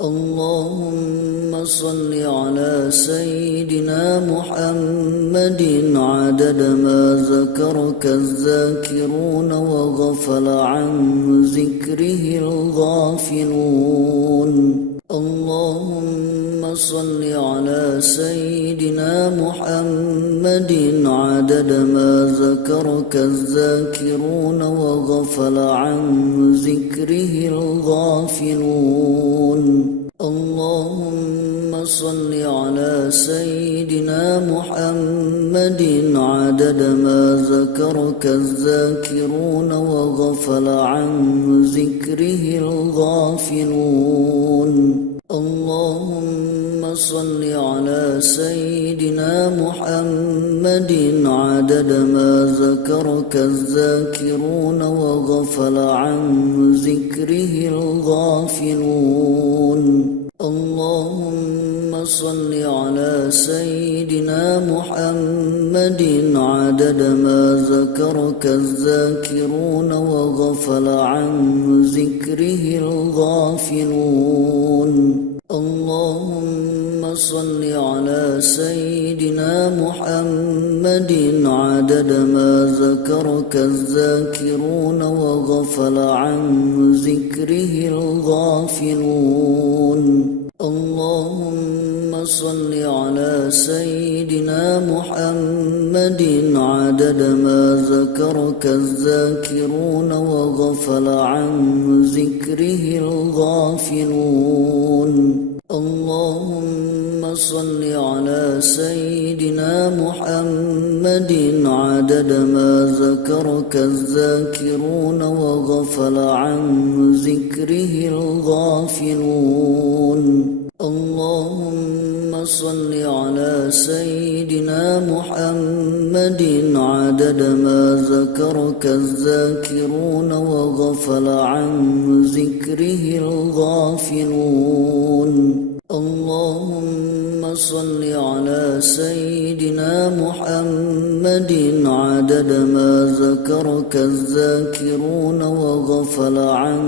اللهم صل على سيدنا محمد عدد ما ذكرك الذاكرون وغفل عن ذكره الغافلون. اللهم صل على سيدنا محمد عدد ما ذكرك الذاكرون وغفل عن ذكره الغافلون. اللهم صل على سيدنا محمد عدد ما ذكرك الذاكرون وغفل عن ذكره الغافلون. اللهم صل على سيدنا محمد عدد ما ذكرك الذاكرون وغفل عن ذكره الغافلون. اللهم صل على سيدنا محمد عدد ما ذكرك الذاكرون وغفل عن ذكره الغافلون. اللهم صل على سيدنا محمد عدد ما ذكرك الذاكرون وغفل عن ذكره الغافلون. اللهم صل على سيدنا محمد عدد ما ذكرك الذاكرون وغفل عن ذكره الغافلون. اللهم صل على سيدنا محمد عدد ما ذكرك الذاكرون وغفل عن ذكره الغافلون. اللهم صل على سيدنا محمد عدد ما ذكرك الذاكرون وغفل عن ذكره الغافلون. اللهم صل على سيدنا محمد عدد ما ذكرك الذاكرون وغفل عن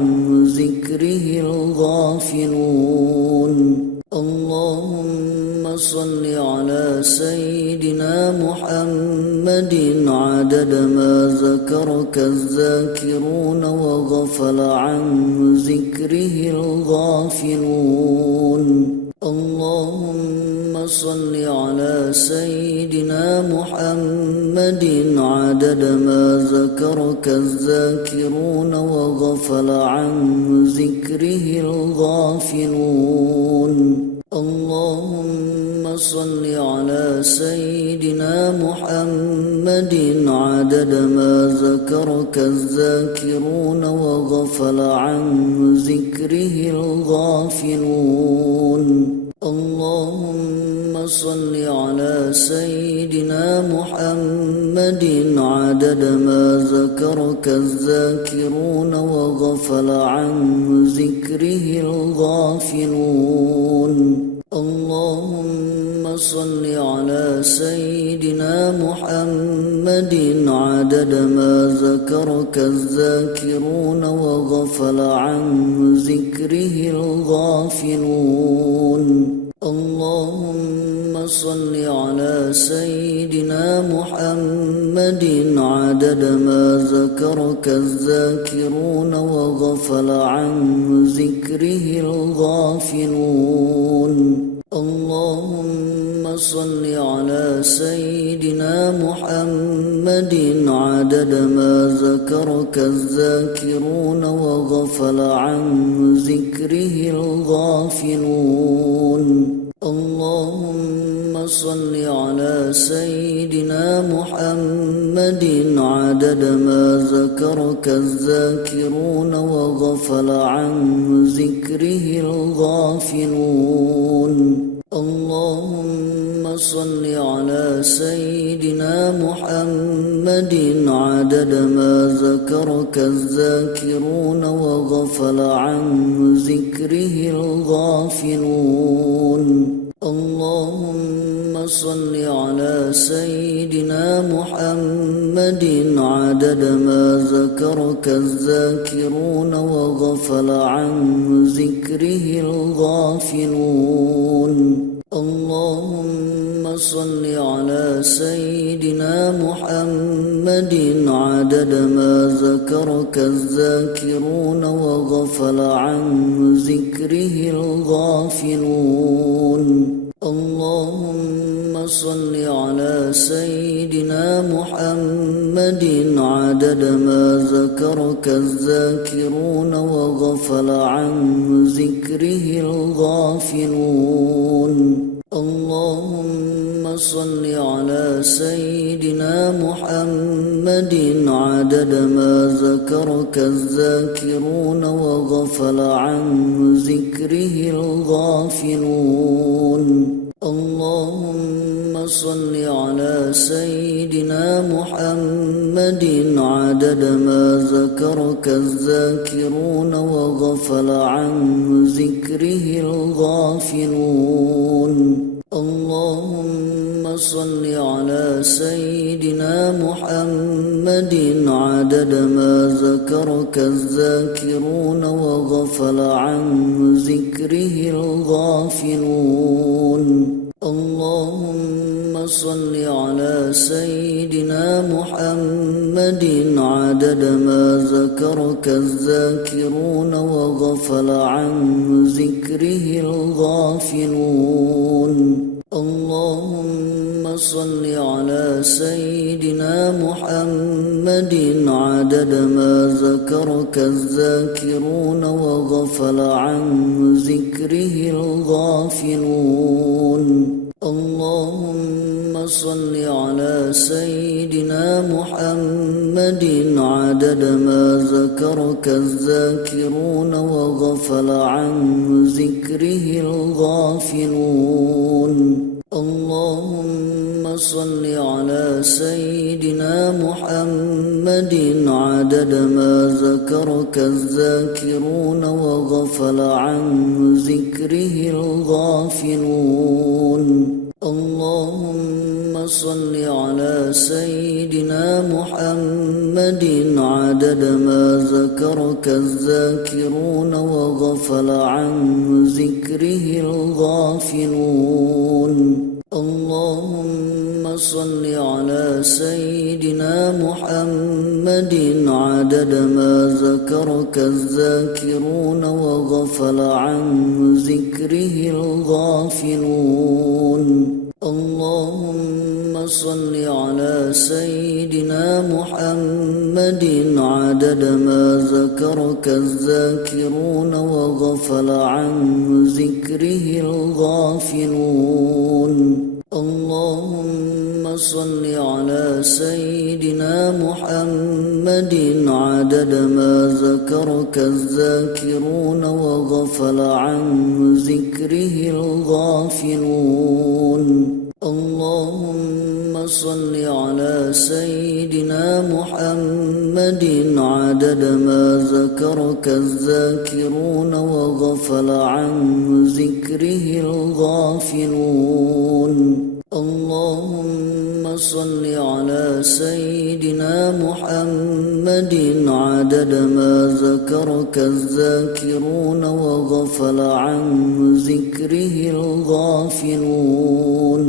ذكره الغافلون. اللهم صل على سيدنا محمد عدد ما ذكرك الذاكرون وغفل عن ذكره الغافلون. اللهم صل على سيدنا محمد عدد ما ذكرك الذاكرون وغفل عن ذكره الغافلون. اللهم صل على سيدنا محمد عدد ما ذكرك الذاكرون وغفل عن ذكره الغافلون. اللهم صل على سيدنا محمد عدد ما ذكرك الذاكرون وغفل عن ذكره الغافلون. اللهم صل على سيدنا محمد عدد ما ذكرك الذاكرون وغفل عن ذكره الغافلون. اللهم صل على سيدنا محمد عدد ما ذكرك الذاكرون وغفل عن ذكره الغافلون. اللهم صل على سيدنا محمد عدد ما ذكرك الذاكرون وغفل عن ذكره الغافلون. اللهم صل على سيدنا محمد عدد ما ذكرك الذاكرون وغفل عن ذكره الغافلون. اللهم صل على سيدنا محمد عدد ما ذكرك الذاكرون وغفل عن ذكره الغافلون. اللهم صل على سيدنا محمد عدد ما ذكرك الذاكرون وغفل عن ذكره الغافلون اللهم صل على سيدنا محمد عدد ما ذكرك الذاكرون وغفل عن ذكره الغافلون اللهم صل على سيدنا محمد عدد ما ذكرك الذاكرون وغفل عن ذكره الغافلون اللهم صل على سيدنا محمد عدد ما ذكرك الذاكرون وغفل عن ذكره الغافلون اللهم صل على سيدنا محمد عدد ما ذكرك الذاكرون وغفل عن ذكره الغافلون اللهم صل على سيدنا محمد عدد ما ذكرك الذاكرون وغفل عن ذكره الغافلون اللهم صل على سيدنا محمد عدد ما ذكرك الذاكرون وغفل عن ذكره الغافلون اللهم صل على سيدنا محمد عدد ما ذكرك الذاكرون وغفل عن ذكره الغافلون اللهم صل على سيدنا محمد عدد ما ذكرك الذاكرون وغفل عن ذكره الغافلون اللهم صل على سيدنا محمد عدد ما ذكرك الذاكرون وغفل عن ذكره الغافلون اللهم صل على سيدنا محمد عدد ما ذكرك الذاكرون وغفل عن ذكره الغافلون اللهم صل على سيدنا محمد عدد ما ذكرك الذاكرون وغفل عن ذكره الغافلون اللهم صل على سيدنا محمد عدد ما ذكرك الذاكرون وغفل عن ذكره الغافلون اللهم صل على سيدنا محمد عدد ما ذكرك الذاكرون وغفل عن ذكره الغافلون اللهم صل على سيدنا محمد عدد ما ذكرك الذاكرون وغفل عن ذكره الغافلون اللهم صل على سيدنا محمد عدد ما ذكرك الذاكرون وغفل عن ذكره الغافلون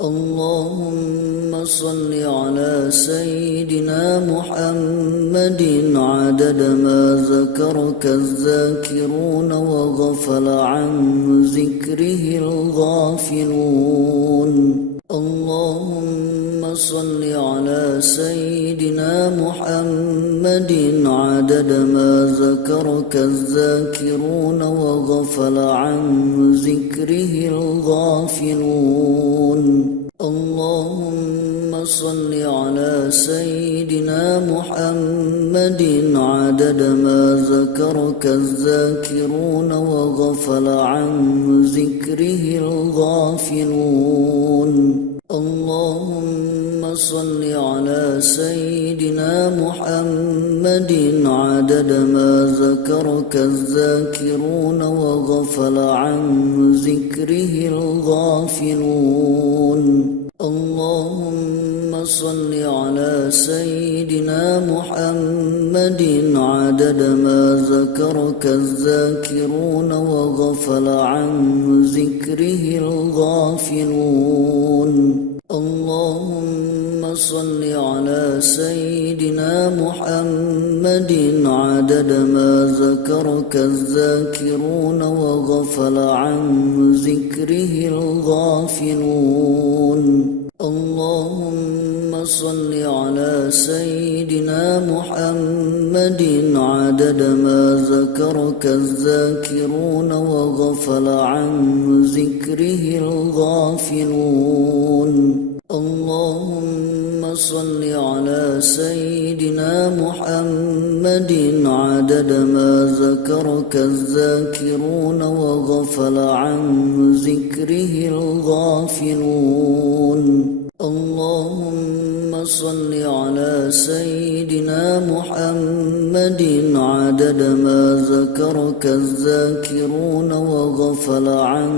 اللهم صل على سيدنا محمد عدد ما ذكرك الذاكرون وغفل عن ذكره الغافلون اللهم صل على سيدنا محمد عدد ما ذكرك الذاكرون وغفل عن ذكره الغافلون اللهم صل على سيدنا محمد عدد ما ذكرك الذاكرون وغفل عن ذكره الغافلون اللهم صل على سيدنا محمد عدد ما ذكرك الذاكرون وغفل عن ذكره الغافلون. اللهم صل على سيدنا محمد عدد ما ذكرك الذاكرون وغفل عن ذكره الغافلون. اللهم صل على سيدنا محمد عدد ما ذكرك الذاكرون وغفل عن ذكره الغافلون. اللهم صل على سيدنا محمد عدد ما ذكرك الذاكرون وغفل عن ذكره الغافلون. اللهم صل على سيدنا محمد عدد ما ذكرك الذاكرون وغفل عن ذكره الغافلون. اللهم صل على سيدنا محمد عدد ما ذكرك الذاكرون وغفل عن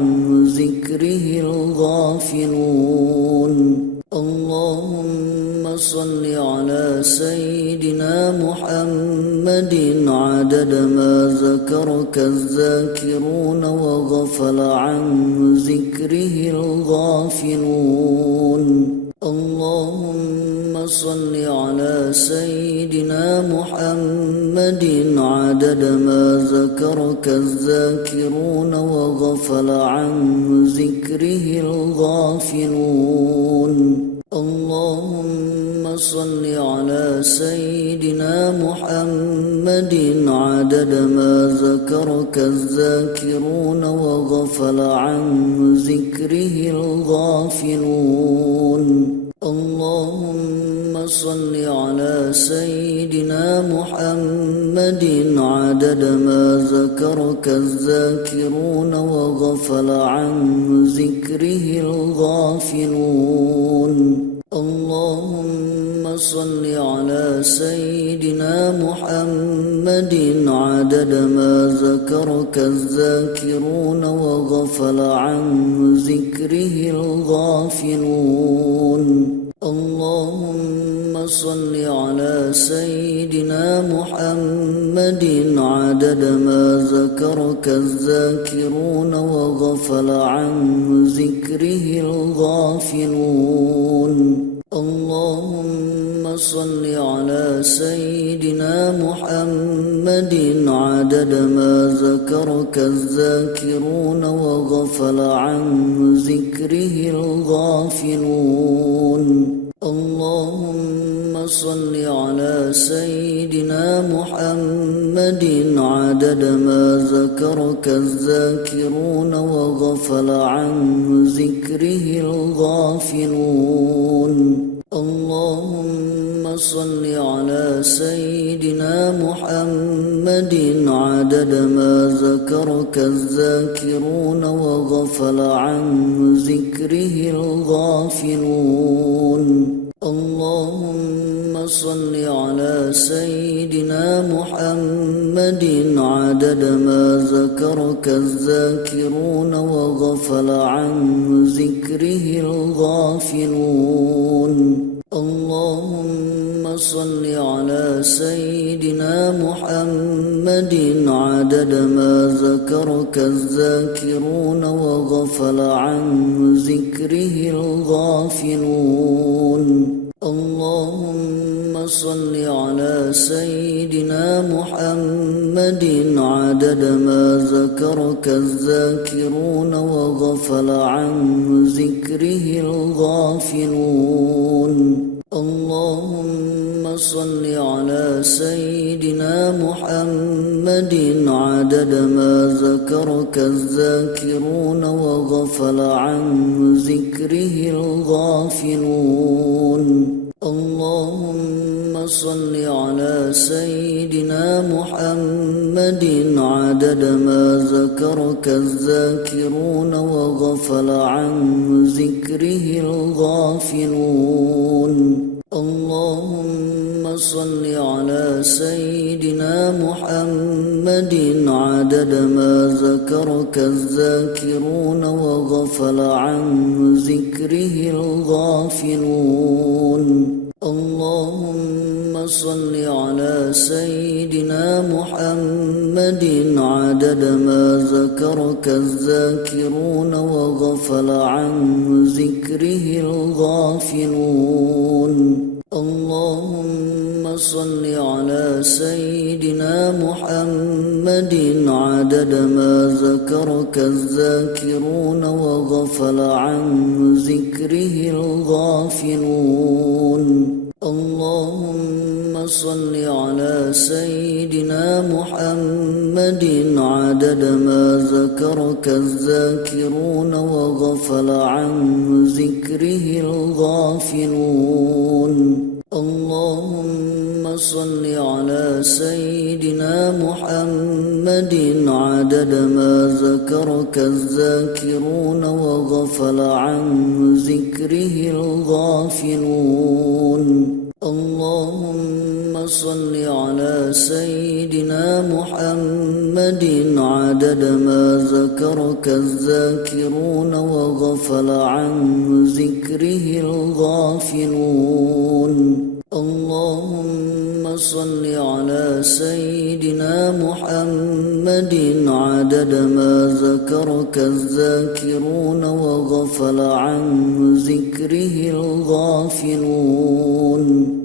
ذكره الغافلون. اللهم صل على سيدنا محمد عدد ما ذكرك الذاكرون وغفل عن ذكره الغافلون. اللهم صل على سيدنا محمد عدد ما ذكرك الذاكرون وغفل عن ذكره الغافلون. اللهم صل على سيدنا محمد عدد ما ذكرك الذاكرون وغفل عن ذكره الغافلون. اللهم صل على سيدنا محمد عدد ما ذكرك الذاكرون وغفل عن ذكره الغافلون. اللهم صل على سيدنا محمد عدد ما ذكرك الذاكرون وغفل عن ذكره الغافلون. اللهم صل على سيدنا محمد عدد ما ذكرك الذاكرون وغفل عن ذكره الغافلون. اللهم صل على سيدنا محمد عدد ما ذكرك الذاكرون وغفل عن ذكره الغافلون. اللهم صل على سيدنا محمد عدد ما ذكرك الذاكرون وغفل عن ذكره الغافلون. اللهم صل على سيدنا محمد عدد ما ذكرك الذاكرون وغفل عن ذكره الغافلون. اللهم صل على سيدنا محمد عدد ما ذكرك الذاكرون وغفل عن ذكره الغافلون. اللهم صل على سيدنا محمد عدد ما ذكرك الذاكرون وغفل عن ذكره الغافلون. اللهم صل على سيدنا محمد عدد ما ذكرك الذاكرون وغفل عن ذكره الغافلون. اللهم صل على سيدنا محمد عدد ما ذكرك الذاكرون وغفل عن ذكره الغافلون. اللهم صل على سيدنا محمد محمد عدد ما ذكرك الذاكرون وغفل عن ذكره الغافلون. اللهم صل على سيدنا محمد عدد ما ذكرك الذاكرون وغفل عن ذكره الغافلون. اللهم صل على سيدنا محمد عدد ما ذكرك الذاكرون وغفل عن ذكره الغافلون. اللهم صل على سيدنا محمد عدد ما ذكرك الذاكرون وغفل عن ذكره الغافلون. اللهم صل على سيدنا محمد عدد ما ذكرك الذاكرون وغفل عن ذكره الغافلون. اللهم صل على سيدنا محمد عدد ما ذكرك الذاكرون وغفل عن ذكره الغافلون. اللهم صل على سيدنا محمد عدد ما ذكرك الذاكرون وغفل عن ذكره الغافلون. اللهم صل على سيدنا محمد عدد ما ذكرك الذاكرون وغفل عن ذكره الغافلون.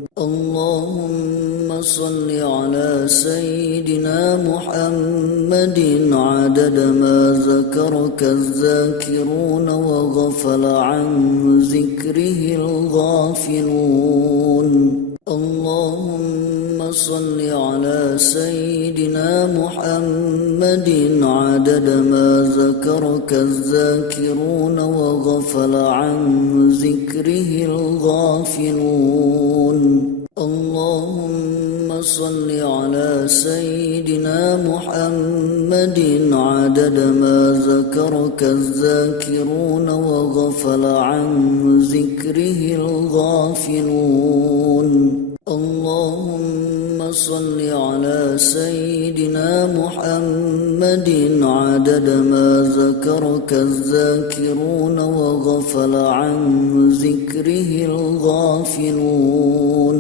اللهم صل على سيدنا محمد عدد ما ذكرك الذاكرون وغفل عن ذكره الغافلون. اللهم صل على سيدنا محمد عدد ما ذكرك الذاكرون وغفل عن ذكره الغافلون. اللهم صل على سيدنا محمد عدد ما ذكرك الذاكرون وغفل عن ذكره الغافلون. اللهم صل على سيدنا محمد عدد ما ذكرك الذاكرون وغفل عن ذكره الغافلون.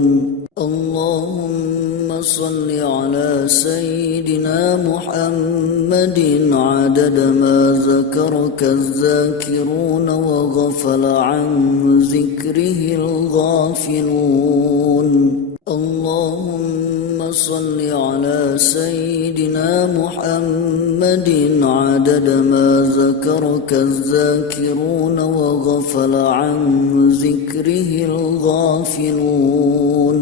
اللهم صل على سيدنا محمد عدد ما ذكرك الذاكرون وغفل عن ذكره الغافلون. اللهم صل على سيدنا محمد عدد ما ذكرك الذاكرون وغفل عن ذكره الغافلون.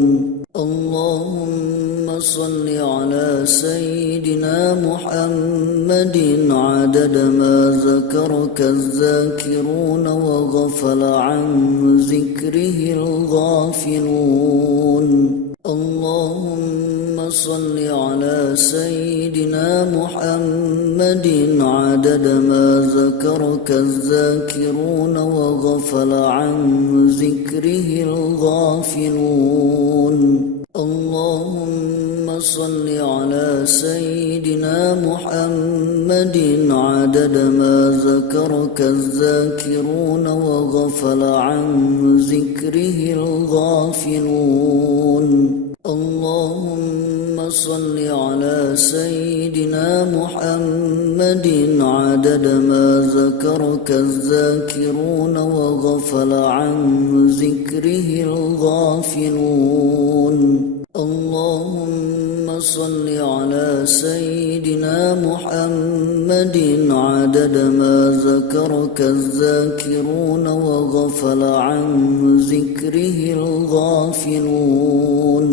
اللهم صل على سيدنا محمد عدد ما ذكرك الذاكرون وغفل عن ذكره الغافلون. اللهم صل على سيدنا محمد عدد ما ذكرك الذاكرون وغفل عن ذكره الغافلون. اللهم صل على سيدنا محمد عدد ما ذكرك الذاكرون وغفل عن ذكره الغافلون. اللهم صل على سيدنا محمد عدد ما ذكرك الذاكرون وغفل عن ذكره الغافلون. اللهم صل على سيدنا محمد عدد ما ذكرك الذاكرون وغفل عن ذكره الغافلون.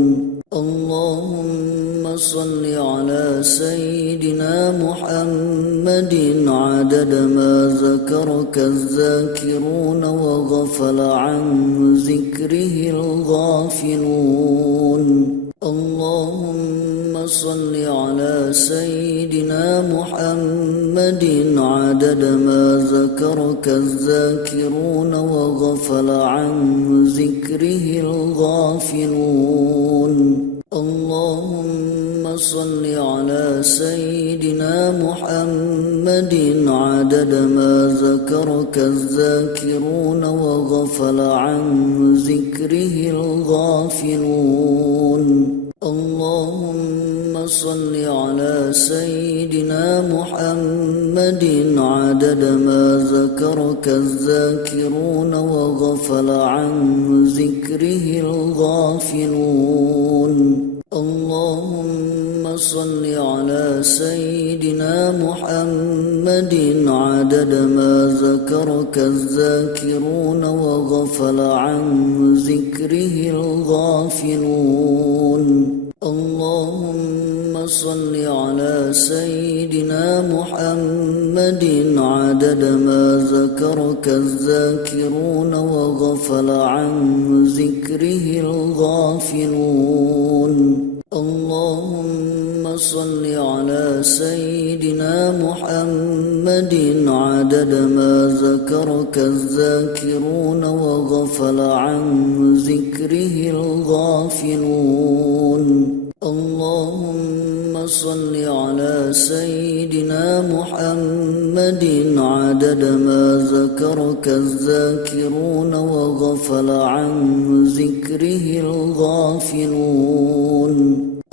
اللهم صل على سيدنا محمد عدد ما ذكرك الذاكرون وغفل عن ذكره الغافلون. اللهم صل على سيدنا محمد عدد ما ذكرك الذاكرون وغفل عن ذكره الغافلون. اللهم صل على سيدنا محمد عدد ما ذكرك الذاكرون وغفل عن ذكره الغافلون. اللهم صل على سيدنا محمد عدد ما ذكرك الذاكرون وغفل عن ذكره الغافلون. اللهم صل على سيدنا محمد عدد ما ذكرك الذاكرون وغفل عن ذكره الغافلون. اللهم صل على سيدنا محمد عدد ما ذكرك الذاكرون وغفل عن ذكره الغافلون. اللهم صل على سيدنا محمد عدد ما ذكرك الذاكرون وغفل عن ذكره الغافلون. اللهم صل على سيدنا محمد عدد ما ذكرك الذاكرون وغفل عن ذكره الغافلون.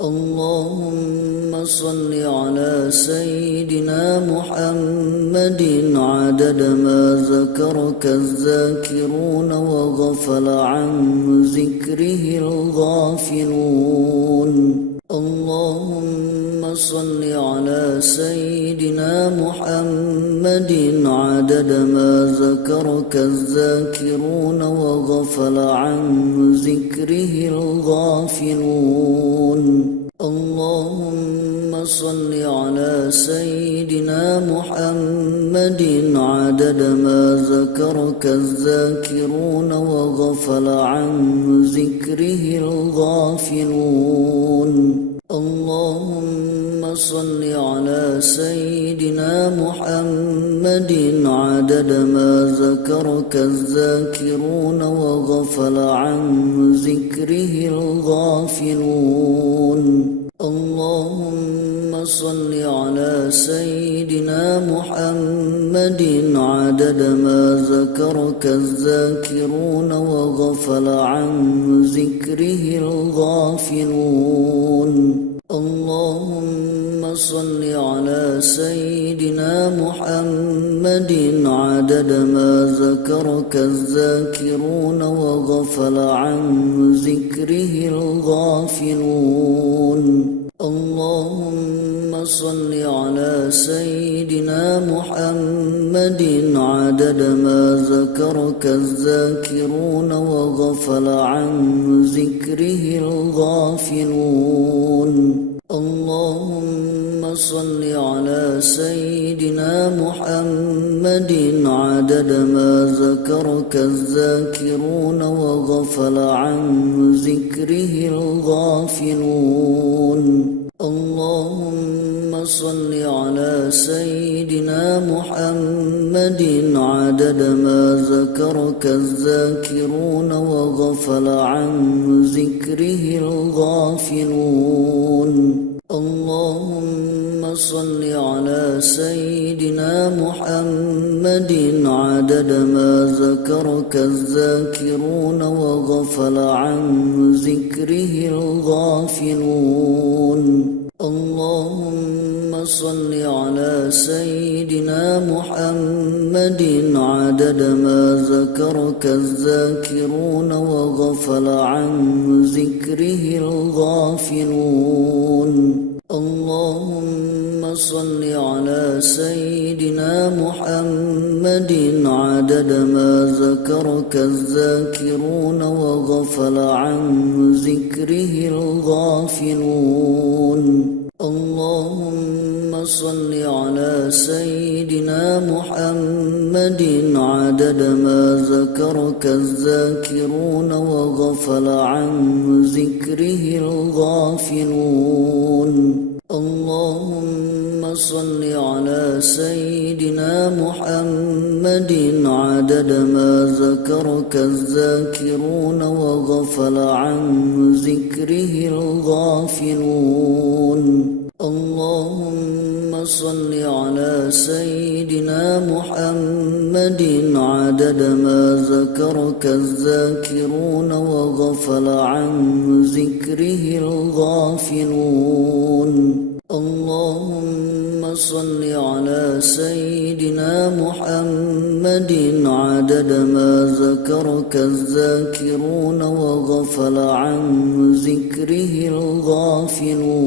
اللهم صل على سيدنا محمد عدد ما ذكرك الذاكرون وغفل عن ذكره الغافلون. اللهم صل على سيدنا محمد عدد ما ذكرك الذاكرون وغفل عن ذكره الغافلون. اللهم صل على سيدنا محمد عدد ما ذكرك الذاكرون وغفل عن ذكره الغافلون. اللهم صل على سيدنا محمد عدد ما ذكرك الذاكرون وغفل عن ذكره الغافلون. اللهم صل على سيدنا محمد عدد ما ذكرك الذاكرون وغفل عن ذكره الغافلون. اللهم صل على سيدنا محمد عدد ما ذكرك الذاكرون وغفل عن ذكره الغافلون. اللهم صل على سيدنا محمد عدد ما ذكرك الذاكرون وغفل عن ذكره الغافلون. اللهم صل على سيدنا محمد عدد ما ذكرك الذاكرون وغفل عن ذكره الغافلون. اللهم صل على سيدنا محمد عدد ما ذكرك الذاكرون وغفل عن ذكره الغافلون. اللهم صل على سيدنا محمد عدد ما ذكرك الذاكرون وغفل عن ذكره الغافلون. اللهم صل على سيدنا محمد عدد ما ذكرك الذاكرون وغفل عن ذكره الغافلون. اللهم صل على سيدنا محمد عدد ما ذكرك الذاكرون وغفل عن ذكره الغافلون. اللهم صل على سيدنا محمد عدد ما ذكرك الذاكرون وغفل عن ذكره الغافلون. اللهم صل على سيدنا محمد عدد ما ذكرك الذاكرون وغفل عن ذكره الغافلون. اللهم صل على سيدنا محمد عدد ما ذكرك الذاكرون وغفل عن ذكره الغافلون. اللهم صل على سيدنا محمد عدد ما ذكرك الذاكرون وغفل عن ذكره الغافلون.